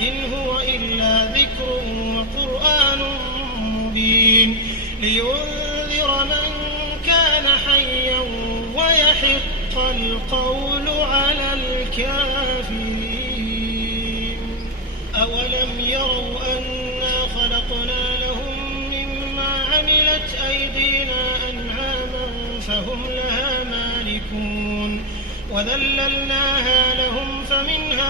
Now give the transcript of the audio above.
إن هو إلا ذكر وقرآن مبين لينذر من كان حيا ويحق القول على الكافرين. أولم يروا أنا خلقنا لهم مما عملت أيدينا أنعاما فهم لها مالكون وذللناها لهم فمنها